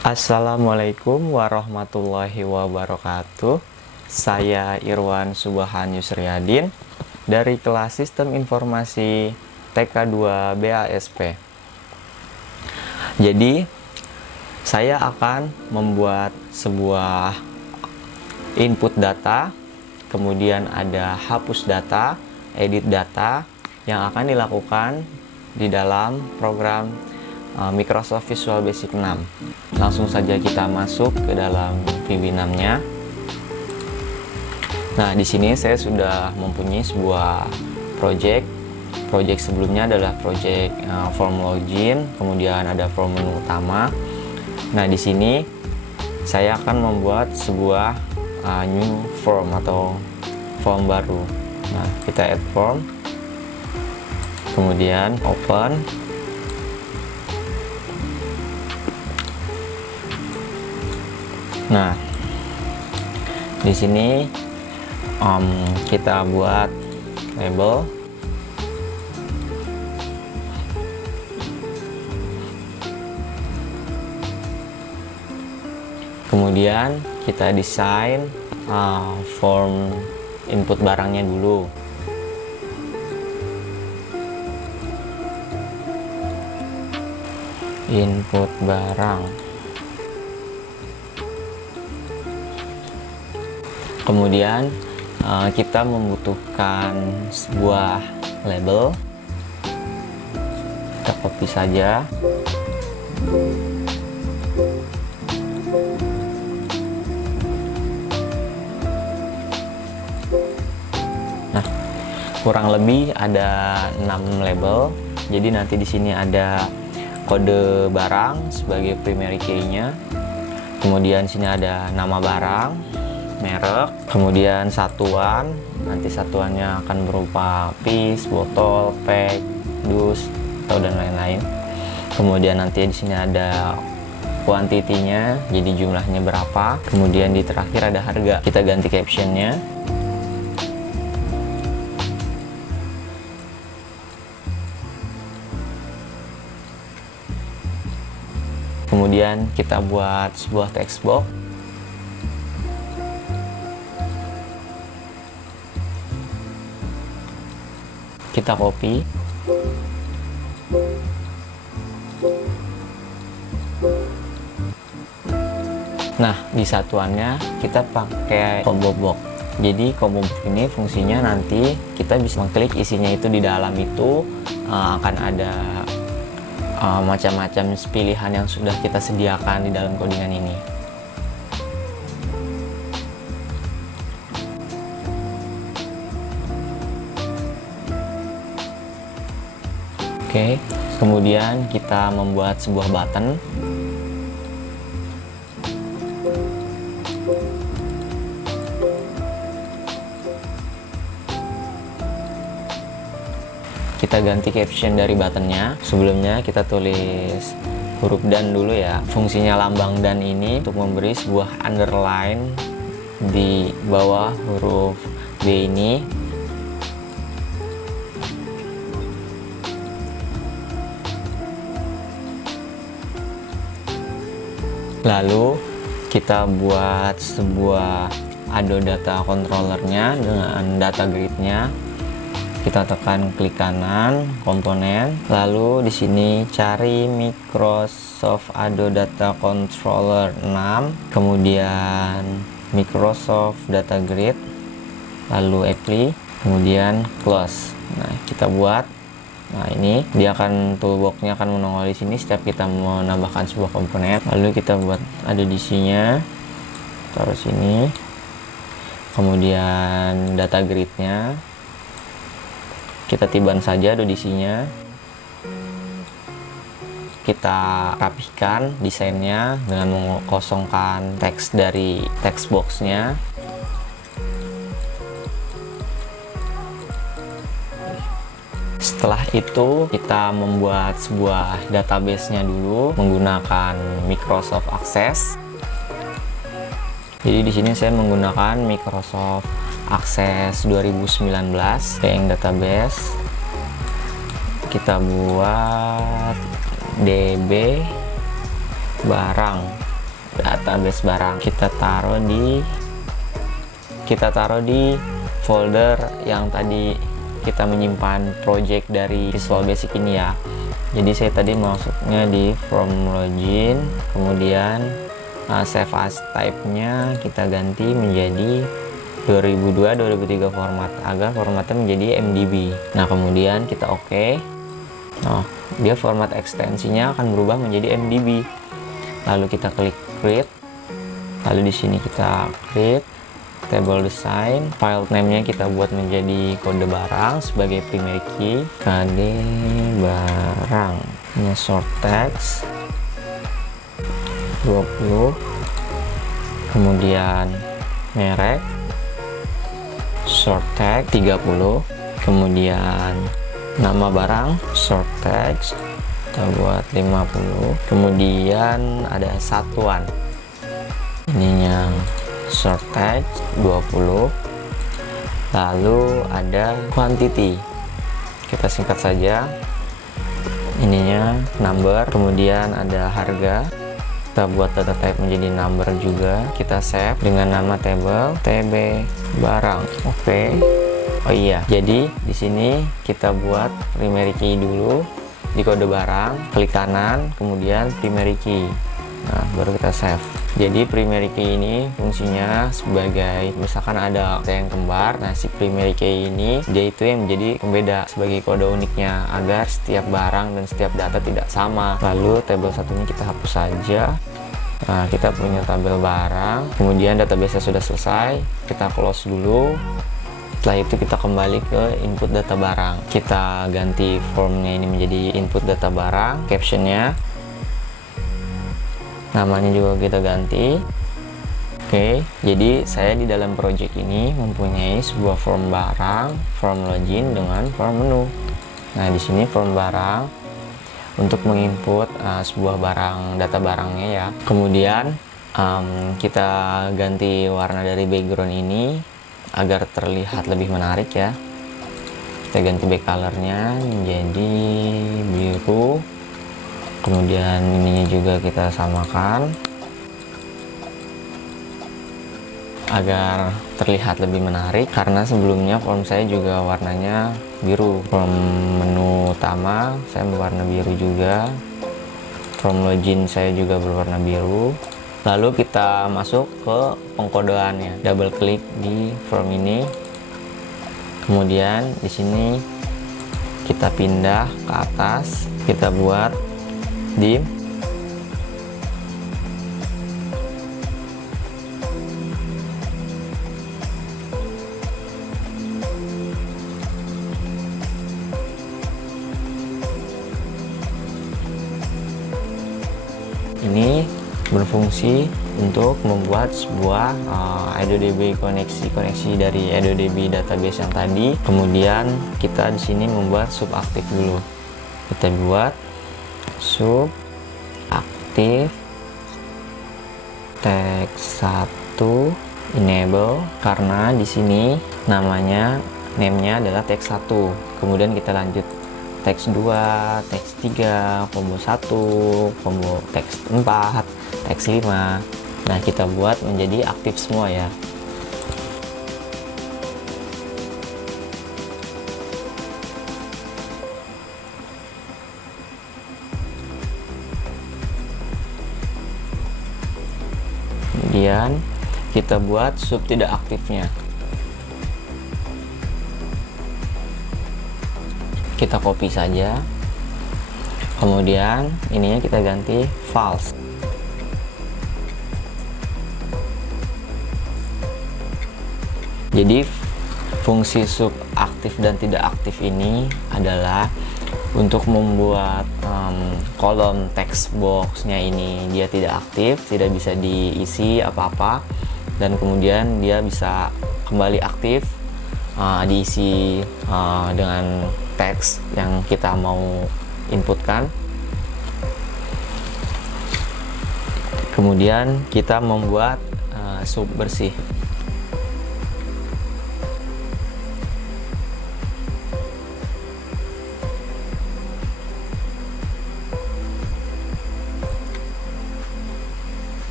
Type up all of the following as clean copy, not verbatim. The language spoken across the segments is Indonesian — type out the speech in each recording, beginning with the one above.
Assalamualaikum warahmatullahi wabarakatuh. Saya Irwan Subahan Yusriyadin dari kelas Sistem Informasi TK2 BASP. Jadi, saya akan membuat sebuah input data, kemudian ada hapus data, edit data yang akan dilakukan di dalam program Microsoft Visual Basic 6. Langsung saja kita masuk ke dalam VB6-nya. Nah, di sini saya sudah mempunyai sebuah project. Project sebelumnya adalah project form login, kemudian ada form menu utama. Nah, di sini saya akan membuat sebuah new form atau form baru. Nah, kita add form, kemudian open. Nah, di sini kita buat label, kemudian kita desain form input barangnya dulu. Input barang. Kemudian kita membutuhkan sebuah label. Kita copy saja. Nah, kurang lebih ada 6 label. Jadi nanti di sini ada kode barang sebagai primary key-nya. Kemudian sini ada nama barang, merek, kemudian satuan. Nanti satuannya akan berupa piece, botol, pack, dus, atau dan lain-lain. Kemudian nanti di sini ada quantity-nya, jadi jumlahnya berapa. Kemudian di terakhir ada harga. Kita ganti caption-nya. Kemudian kita buat sebuah text box. Kita copy. Nah, di satuannya kita pakai combo box. Jadi combo box ini fungsinya nanti kita bisa mengklik isinya itu di dalam itu akan ada macam-macam pilihan yang sudah kita sediakan di dalam codingan ini. Oke, kemudian kita membuat sebuah button. Kita ganti caption dari buttonnya. Sebelumnya kita tulis huruf dan dulu ya. Fungsinya lambang dan ini untuk memberi sebuah underline di bawah huruf D ini. Lalu kita buat sebuah Ado data controllernya dengan data grid-nya. Kita tekan klik kanan komponen, lalu di sini cari Microsoft Ado Data Controller 6, kemudian Microsoft Data Grid, lalu apply, kemudian close. Nah, kita buat. Nah, ini dia akan toolbox-nya akan menongol di sini setiap kita menambahkan sebuah komponen. Lalu kita buat ada DC-nya, taruh sini. Kemudian data grid-nya kita tiban saja DC-nya. Kita rapihkan desainnya dengan mengosongkan teks dari text box-nya. Setelah itu kita membuat sebuah database-nya dulu menggunakan Microsoft Access. Jadi di sini saya menggunakan Microsoft Access 2019 yang database. Kita buat DB barang. database barang. Kita taruh di folder yang tadi kita menyimpan project dari Visual Basic ini ya. Jadi saya tadi masuknya di from login, kemudian save as type-nya kita ganti menjadi 2002-2003 format agar formatnya menjadi MDB. Nah, kemudian kita oke. Nah, dia format ekstensinya akan berubah menjadi MDB. Lalu kita klik create. Lalu di sini kita create table design, file name-nya kita buat menjadi kode barang sebagai primary key, kode barang, ini short text 20, kemudian merek short text 30, kemudian nama barang short text kita buat 50, kemudian ada satuan ininya short text 20, lalu ada quantity kita singkat saja ininya number, kemudian ada harga kita buat data type menjadi number juga, kita save dengan nama table tb barang. Oke. Oh iya, jadi di sini kita buat primary key dulu di kode barang, klik kanan kemudian primary key. Nah, baru kita save. Jadi primary key ini fungsinya sebagai misalkan ada yang kembar, nah si primary key ini dia itu yang menjadi pembeda sebagai kode uniknya agar setiap barang dan setiap data tidak sama. Lalu tabel satunya kita hapus saja. Nah, kita punya tabel barang, kemudian database sudah selesai, kita close dulu. Setelah itu kita kembali ke input data barang, kita ganti formnya ini menjadi input data barang, captionnya namanya juga kita ganti. Oke, jadi saya di dalam project ini mempunyai sebuah form barang, form login dengan form menu. Nah, di sini form barang untuk menginput sebuah barang, data barangnya ya. Kemudian kita ganti warna dari background ini agar terlihat lebih menarik ya. Kita ganti back colornya menjadi biru. Kemudian ininya juga kita samakan agar terlihat lebih menarik, karena sebelumnya form saya juga warnanya biru. Form menu utama saya berwarna biru juga, form login saya juga berwarna biru. Lalu kita masuk ke pengkodeannya, double klik di form ini, kemudian di sini kita pindah ke atas, kita buat dim ini berfungsi untuk membuat sebuah ADODB koneksi dari ADODB database yang tadi. Kemudian kita di sini membuat subaktif dulu, kita buat sub aktif text 1 enable, karena di sini name-nya adalah text 1. Kemudian kita lanjut text 2, text 3, combo 1, combo text 4, text 5. Nah, kita buat menjadi aktif semua ya. Kemudian kita buat sub tidak aktifnya, kita copy saja, kemudian ininya kita ganti false. Jadi fungsi sub aktif dan tidak aktif ini adalah untuk membuat kolom text boxnya ini dia tidak aktif, tidak bisa diisi apa-apa, dan kemudian dia bisa kembali aktif diisi dengan teks yang kita mau inputkan. Kemudian kita membuat sub bersih.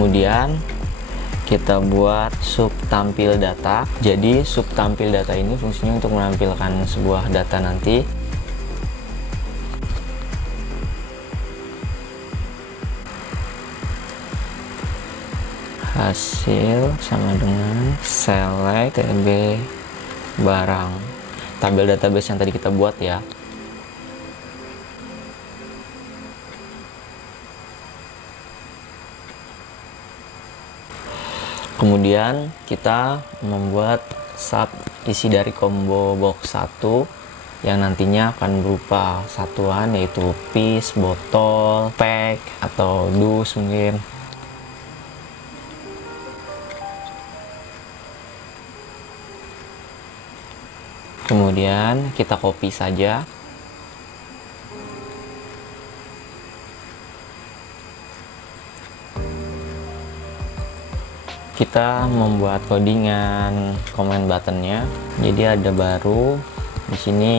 Kemudian kita buat sub tampil data. Jadi sub tampil data ini fungsinya untuk menampilkan sebuah data nanti. Hasil sama dengan select tb barang, tabel database yang tadi kita buat ya. Kemudian kita membuat sub isi dari combo box 1 yang nantinya akan berupa satuan, yaitu piece, botol, pack, atau dus mungkin. Kemudian kita copy saja. Kita membuat codingan comment buttonnya. Jadi ada baru di sini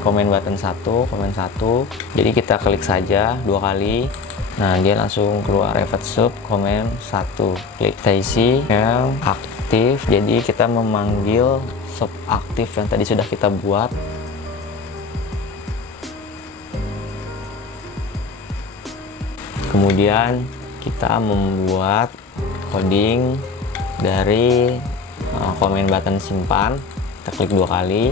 comment button 1, comment 1. Jadi kita klik saja 2 kali. Nah, dia langsung keluar revert sub comment 1. Klik kita isi yang aktif. Jadi kita memanggil sub aktif yang tadi sudah kita buat. Kemudian kita membuat coding dari comment button simpan. Kita klik 2 kali.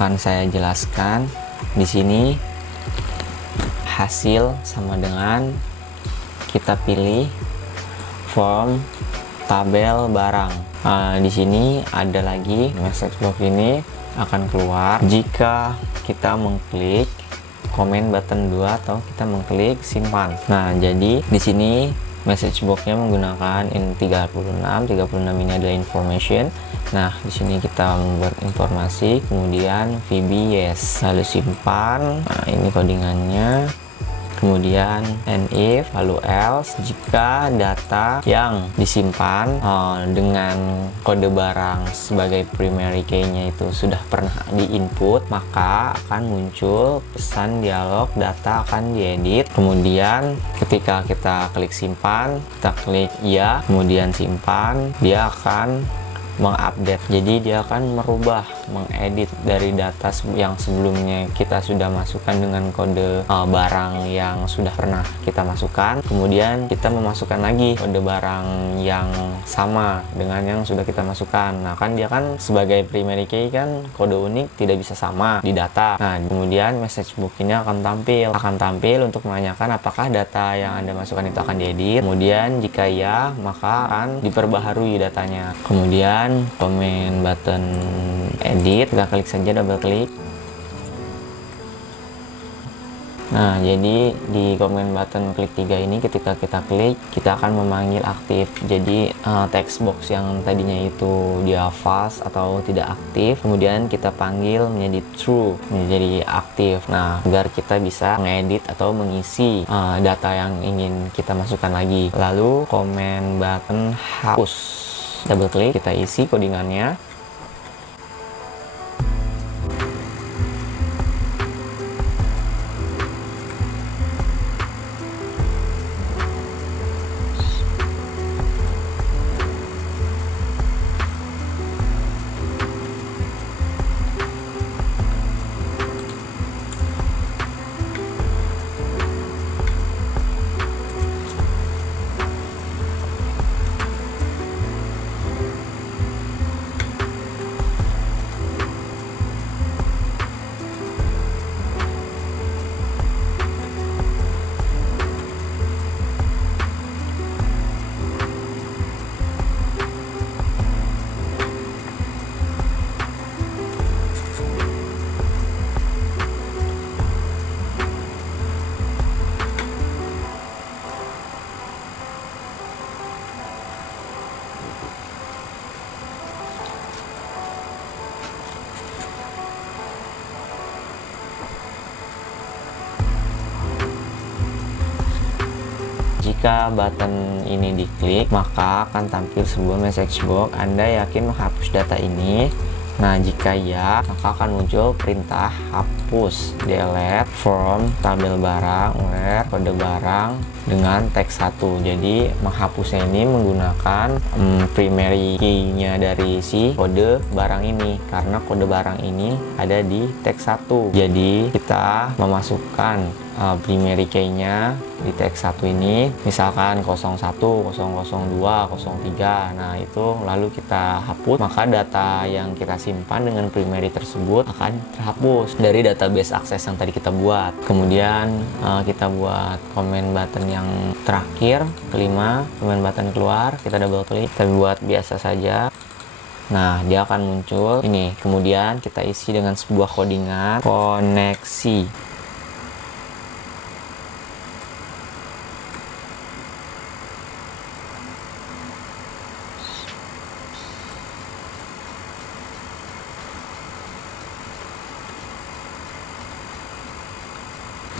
Akan saya jelaskan di sini. Hasil sama dengan kita pilih form tabel barang. Di sini ada lagi message box ini akan keluar jika kita mengklik comment button 2 atau kita mengklik simpan. Nah, jadi di sini message boxnya menggunakan N36 ini adalah information. Nah, di sini kita membuat informasi, kemudian VB yes, lalu simpan. Nah, ini codingannya. Kemudian and if, lalu else, jika data yang disimpan dengan kode barang sebagai primary key-nya itu sudah pernah diinput, maka akan muncul pesan dialog data akan diedit. Kemudian ketika kita klik simpan, kita klik ya, kemudian simpan, dia akan mengupdate. Jadi dia akan merubah, mengedit dari data yang sebelumnya kita sudah masukkan dengan kode barang yang sudah pernah kita masukkan. Kemudian kita memasukkan lagi kode barang yang sama dengan yang sudah kita masukkan. Nah, kan dia kan sebagai primary key kan kode unik tidak bisa sama di data. Nah, kemudian message book ini akan tampil untuk menanyakan apakah data yang Anda masukkan itu akan diedit. Kemudian jika ya, maka akan diperbaharui datanya. Kemudian comment button edit, kita klik saja, double klik. Nah, jadi di comment button klik 3 ini ketika kita klik, kita akan memanggil aktif. Jadi text box yang tadinya itu dia false atau tidak aktif, kemudian kita panggil menjadi true, menjadi aktif. Nah, agar kita bisa mengedit atau mengisi data yang ingin kita masukkan lagi. Lalu comment button hapus, double klik, kita isi codingannya. Jika button ini diklik, maka akan tampil sebuah message box. Anda yakin menghapus data ini? Nah, jika ya, maka akan muncul perintah hapus delete from tabel barang where kode barang dengan teks 1. Jadi menghapusnya ini menggunakan primary key-nya dari si kode barang ini, karena kode barang ini ada di teks 1. Jadi kita memasukkan primary key-nya di teks 1 ini, misalkan 01, 002, 03. Nah, itu lalu kita hapus, maka data yang kita simpan dengan primary tersebut akan terhapus dari database akses yang tadi kita buat. Kemudian kita buat comment button yang terakhir, kelima, comment button keluar, kita double klik, kita buat biasa saja. Nah, dia akan muncul ini. Kemudian kita isi dengan sebuah codingan koneksi.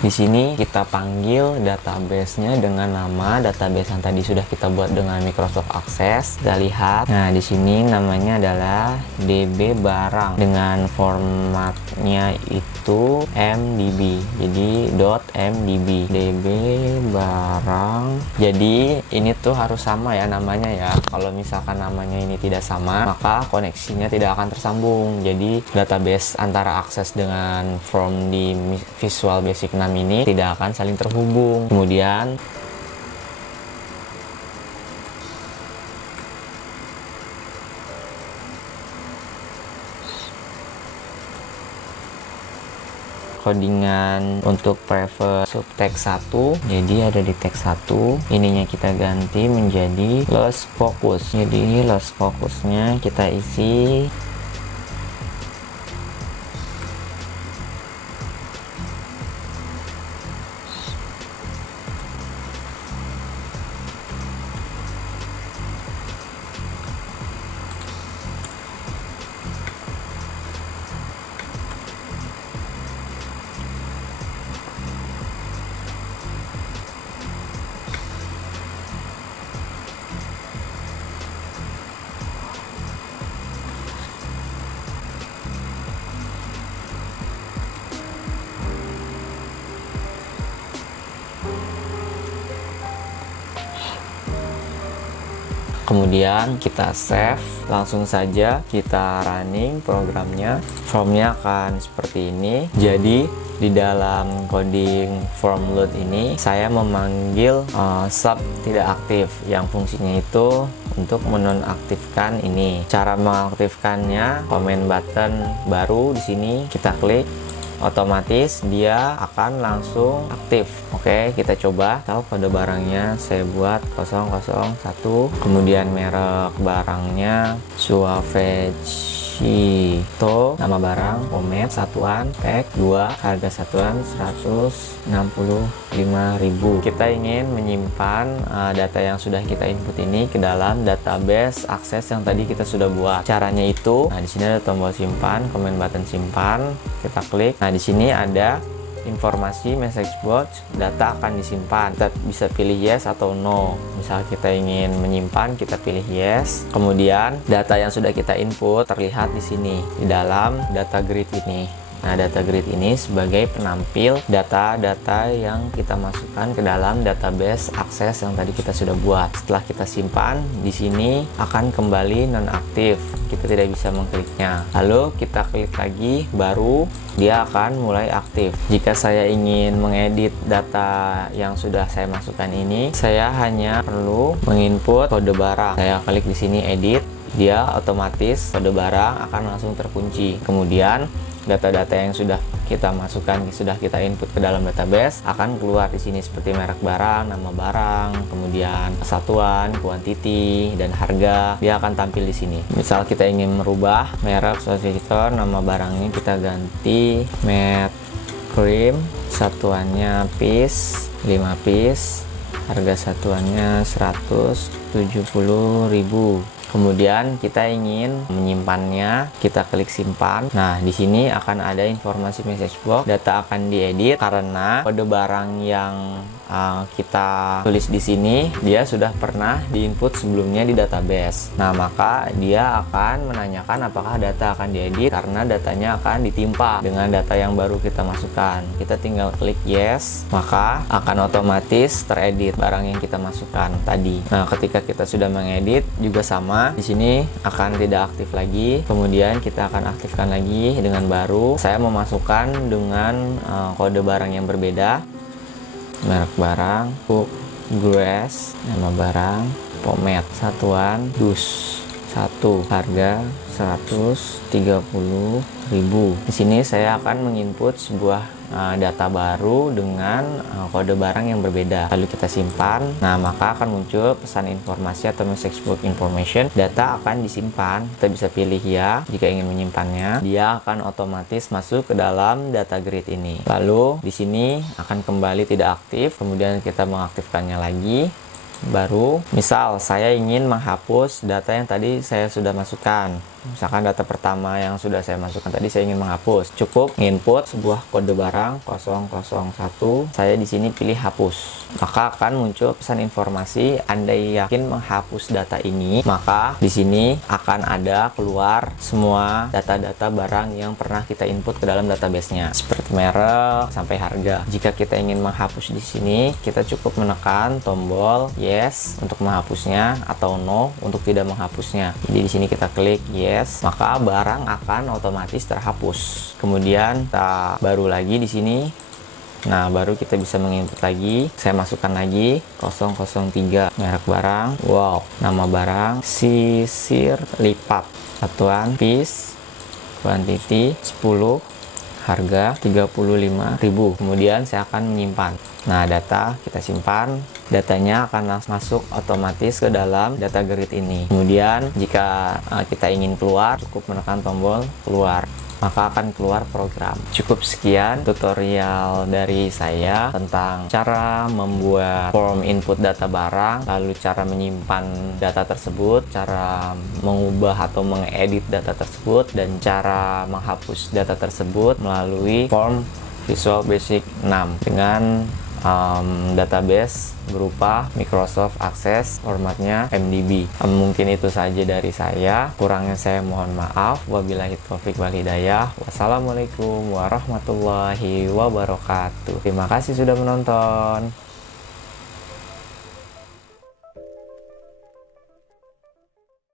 Di sini kita panggil database-nya dengan nama database yang tadi sudah kita buat dengan Microsoft Access. Kita lihat. Nah, di sini namanya adalah DB barang dengan formatnya itu MDB. Jadi .mdb DB barang. Jadi ini tuh harus sama ya namanya ya. Kalau misalkan namanya ini tidak sama, maka koneksinya tidak akan tersambung. Jadi database antara akses dengan form di Visual Basic 6 ini tidak akan saling terhubung. Kemudian codingan untuk private subtext 1, jadi ada di teks 1, ininya kita ganti menjadi lost focus. Jadi lost focusnya kita isi kemudian kita save, langsung saja kita running programnya. Formnya akan seperti ini. Jadi di dalam coding form load ini saya memanggil sub tidak aktif yang fungsinya itu untuk menonaktifkan ini. Cara mengaktifkannya, comment button baru di sini kita klik, otomatis dia akan langsung aktif. Oke, kita coba. Tahu kode barangnya saya buat 001, kemudian merek barangnya Suavecito, nama barang Pomet, satuan pack 2, harga satuan 165.000. Kita ingin menyimpan data yang sudah kita input ini ke dalam database akses yang tadi kita sudah buat. Caranya itu, nah di sini ada tombol simpan, comment button simpan, kita klik. Nah di sini ada informasi message box, data akan disimpan. Kita bisa pilih yes atau no. Misal kita ingin menyimpan, kita pilih yes. Kemudian data yang sudah kita input terlihat di sini di dalam data grid ini. Nah, data grid ini sebagai penampil data-data yang kita masukkan ke dalam database akses yang tadi kita sudah buat. Setelah kita simpan, di sini akan kembali nonaktif. Kita tidak bisa mengkliknya. Lalu kita klik lagi, baru dia akan mulai aktif. Jika saya ingin mengedit data yang sudah saya masukkan ini, saya hanya perlu menginput kode barang. Saya klik di sini edit, dia otomatis kode barang akan langsung terkunci. Kemudian data-data yang sudah kita masukkan, sudah kita input ke dalam database akan keluar di sini seperti merek barang, nama barang, kemudian satuan, quantity, dan harga. Dia akan tampil di sini. Misal kita ingin merubah merek Suavecito, nama barangnya kita ganti matte cream, satuannya piece, 5 piece, harga satuannya 170.000. Kemudian kita ingin menyimpannya, kita klik simpan. Nah, di sini akan ada informasi message box, data akan diedit karena kode barang yang kita tulis di sini dia sudah pernah diinput sebelumnya di database. Nah, maka dia akan menanyakan apakah data akan diedit karena datanya akan ditimpa dengan data yang baru kita masukkan. Kita tinggal klik yes, maka akan otomatis teredit barang yang kita masukkan tadi. Nah, ketika kita sudah mengedit juga sama, di sini akan tidak aktif lagi. Kemudian kita akan aktifkan lagi dengan baru. Saya memasukkan dengan kode barang yang berbeda. Merek barang Grass, nama barang Pomet, satuan dus 1, harga 130.000. Di sini saya akan menginput sebuah data baru dengan kode barang yang berbeda. Lalu kita simpan. Nah, maka akan muncul pesan informasi atau message box information. Data akan disimpan. Kita bisa pilih ya jika ingin menyimpannya. Dia akan otomatis masuk ke dalam data grid ini. Lalu di sini akan kembali tidak aktif. Kemudian kita mengaktifkannya lagi. Baru, misal saya ingin menghapus data yang tadi saya sudah masukkan. Misalkan data pertama yang sudah saya masukkan tadi saya ingin menghapus. Cukup input sebuah kode barang 001. Saya di sini pilih hapus. Maka akan muncul pesan informasi, Anda yakin menghapus data ini, maka di sini akan ada keluar semua data-data barang yang pernah kita input ke dalam database-nya, seperti merek sampai harga. Jika kita ingin menghapus di sini, kita cukup menekan tombol yes untuk menghapusnya atau no untuk tidak menghapusnya. Jadi di sini kita klik yes, maka barang akan otomatis terhapus. Kemudian kita baru lagi di sini. Nah, baru kita bisa menginput lagi. Saya masukkan lagi 003, merek barang wow, nama barang sisir lipat, satuan piece, quantity 10, harga 35.000. Kemudian saya akan menyimpan. Nah, data kita simpan, datanya akan masuk otomatis ke dalam data grid ini. Kemudian jika kita ingin keluar, cukup menekan tombol keluar, maka akan keluar program. Cukup sekian tutorial dari saya tentang cara membuat form input data barang, lalu cara menyimpan data tersebut, cara mengubah atau mengedit data tersebut, dan cara menghapus data tersebut melalui form Visual Basic 6 dengan database berupa Microsoft Access, formatnya MDB. Mungkin itu saja dari saya, kurangnya saya mohon maaf. Wabillahi taufiq wal hidayah. Wassalamualaikum warahmatullahi wabarakatuh. Terima kasih sudah menonton.